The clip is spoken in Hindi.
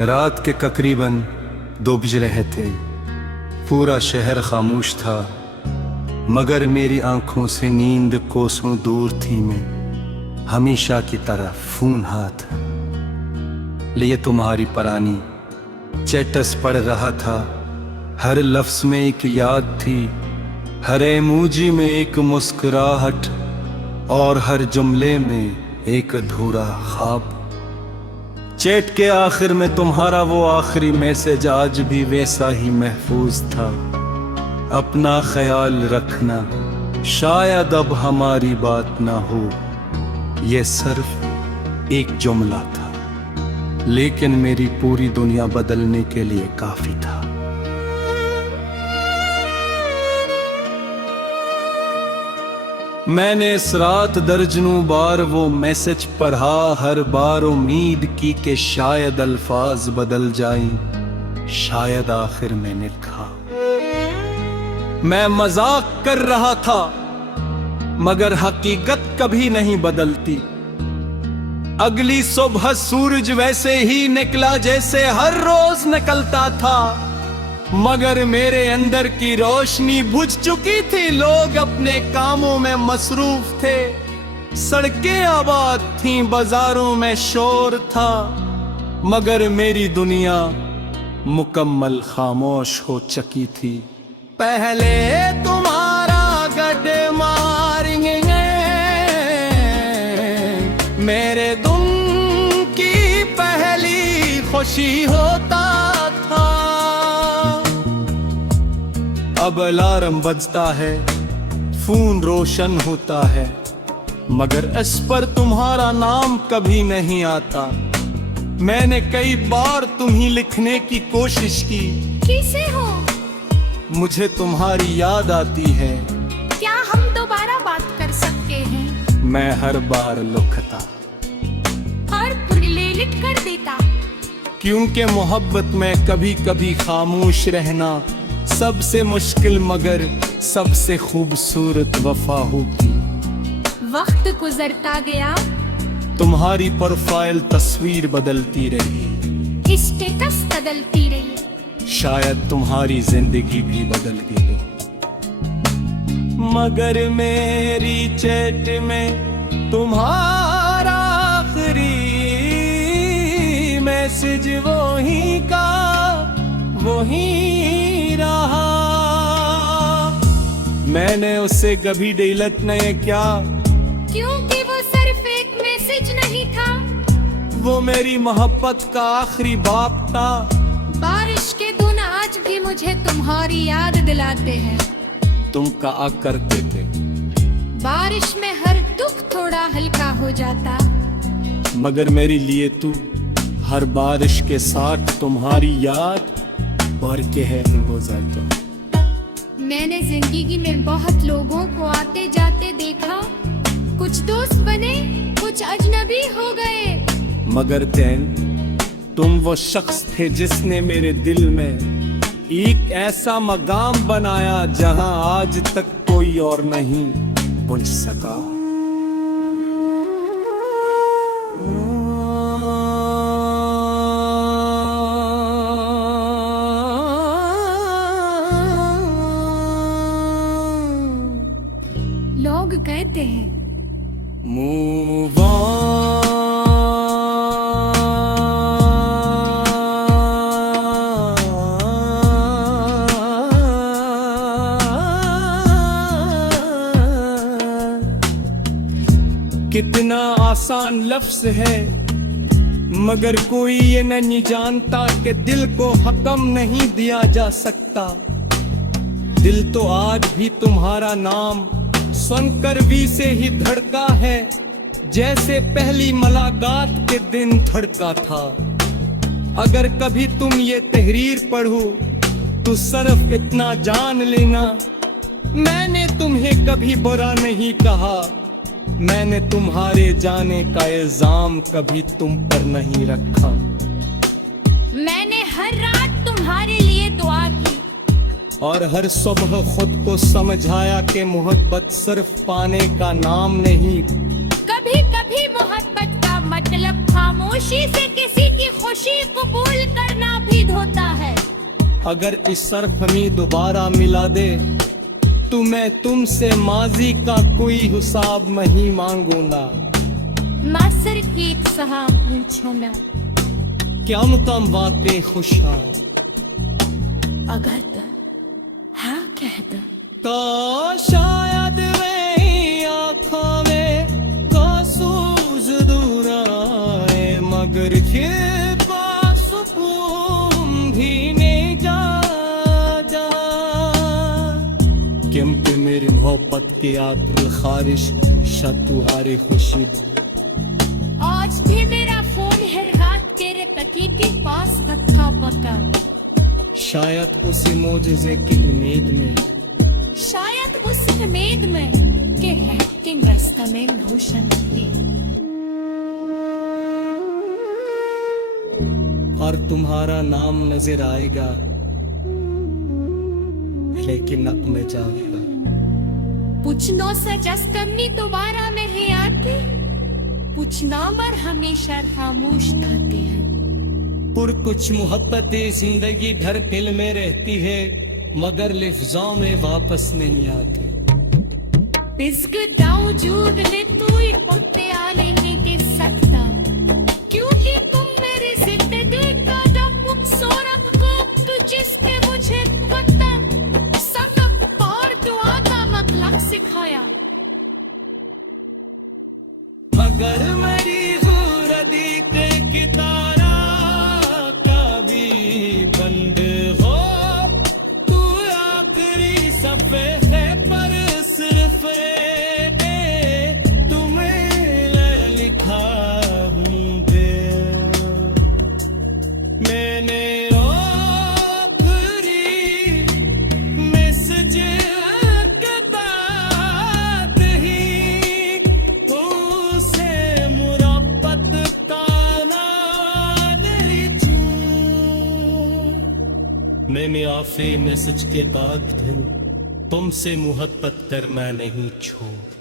रात के तकरीबन 2 बज रहे थे। पूरा शहर खामोश था, मगर मेरी आंखों से नींद कोसों दूर थी। मैं हमेशा की तरह फोन हाथ लिए तुम्हारी पुरानी चैटस पढ़ रहा था। हर लफ्ज में एक याद थी, हर इमोजी में एक मुस्कुराहट, और हर जुमले में एक अधूरा ख्वाब। चैट के आखिर में तुम्हारा वो आखिरी मैसेज आज भी वैसा ही महफूज था। अपना ख्याल रखना, शायद अब हमारी बात ना हो। ये सिर्फ एक जुमला था, लेकिन मेरी पूरी दुनिया बदलने के लिए काफी था। मैंने इस रात दर्जनों बार वो मैसेज पढ़ा, हर बार उम्मीद की कि शायद अल्फाज बदल जाएं, शायद आखिर में लिखा। मैं मजाक कर रहा था, मगर हकीकत कभी नहीं बदलती। अगली सुबह सूरज वैसे ही निकला जैसे हर रोज निकलता था, मगर मेरे अंदर की रोशनी बुझ चुकी थी। लोग अपने कामों में मसरूफ थे, सड़कें आबाद थीं, बाजारों में शोर था, मगर मेरी दुनिया मुकम्मल खामोश हो चुकी थी। पहले तुम्हारा गड्ढे मारेंगे, मेरे दिन की पहली खुशी होता था। अब अलार्म बजता है, फोन रोशन होता है, मगर इस पर तुम्हारा नाम कभी नहीं आता। मैंने कई बार तुम्हें लिखने की कोशिश की। कैसे हो? मुझे तुम्हारी याद आती है। क्या हम दोबारा बात कर सकते हैं? मैं हर बार लिखता और डिलीट कर देता, क्योंकि मोहब्बत में कभी कभी खामोश रहना सबसे मुश्किल मगर सबसे खूबसूरत वफा होगी। वक्त गुजरता गया, तुम्हारी प्रोफाइल तस्वीर बदलती रही, स्टेटस बदलती रही, शायद तुम्हारी जिंदगी भी बदल गई, मगर मेरी चैट में तुम्हारा आखिरी मैसेज वही का वही रहा। मैंने उसे कभी डिलीट नहीं किया, क्योंकि वो सिर्फ एक मैसेज नहीं था, वो मेरी मोहब्बत का आखिरी बाप था। बारिश के दिन आज भी मुझे तुम्हारी याद दिलाते हैं। तुम कहा करते थे, बारिश में हर दुख थोड़ा हल्का हो जाता, मगर मेरे लिए तू हर बारिश के साथ तुम्हारी याद भर के है गुजरता। मैंने जिंदगी में बहुत लोगों को आते जाते देखा, कुछ दोस्त बने, कुछ अजनबी हो गए, मगर तुम वो शख्स थे जिसने मेरे दिल में एक ऐसा मकाम बनाया जहां आज तक कोई और नहीं पहुंच सका। लोग कहते हैं मूव ऑन, कितना आसान लफ्ज है, मगर कोई ये नहीं जानता कि दिल को हकम नहीं दिया जा सकता। दिल तो आज भी तुम्हारा नाम सुनकर भी से ही धड़का है, जैसे पहली मुलाकात के दिन धड़का था। अगर कभी तुम ये तहरीर पढ़ो तो सिर्फ इतना जान लेना, मैंने तुम्हें कभी बुरा नहीं कहा, मैंने तुम्हारे जाने का इल्जाम कभी तुम पर नहीं रखा। मैंने हर रात तुम्हारे लिए दुआ की, और हर सुबह खुद को समझाया कि मोहब्बत सिर्फ पाने का नाम नहीं, कभी कभी मोहब्बत का मतलब था खामोशी से किसी की खुशी कबूल करना भी धोता है। अगर इस सरफमी दोबारा मिला दे तो मैं तुमसे माजी का कोई हिसाब नहीं मांगूंगा। मासर की सहा पूछो ना क्या मुतम वाक़े खुशहाल अगर तो हाँ कह दो तो शायद मेरी आँखों में सूझ दूर आए मगर ये सुकून भी नहीं जा क्योंकि मेरी मोहब्बत की आतुल खारिश शक तुम्हारी खुशी आज भी मेरा फोन है रात तेरे पति के पास रखा पका। शायद उसी मोजिज़े की उम्मीद में शायद उस उम्मीद में कि हैकिंग रास्ता में रोशन थी और तुम्हारा नाम नजर आएगा लेकिन अब मैं जाऊंगा। पूछनो सजस कमनी दोबारा नहीं आती पूछना मर हमेशा खामोश खाते हैं। पुर कुछ मोहब्बतें जिंदगी भर दिल में रहती है मगर लिफ्ज़ों में वापस नहीं आते। बिस्क दाऊ झूठ ले तू ही पत्ते आले नहीं दे सकता क्योंकि तुम मेरी जिंदगी का डबुक सोरत को तू जिसने मुझे पता सबक और दुआ का मतलब सिखाया। मगर मेरी ज़रूरत की तारा का भी बंद हो तू आखिरी सफ़े है पर सिर्फ तुम्हें लिखा हूँ मैंने आखिरी मैसेज के साथ ही तुमसे मुरब्बत का नाम लिखूं। मैंने आखिरी मैसेज के बाद तुमसे मोहब्बत करना नहीं छोड़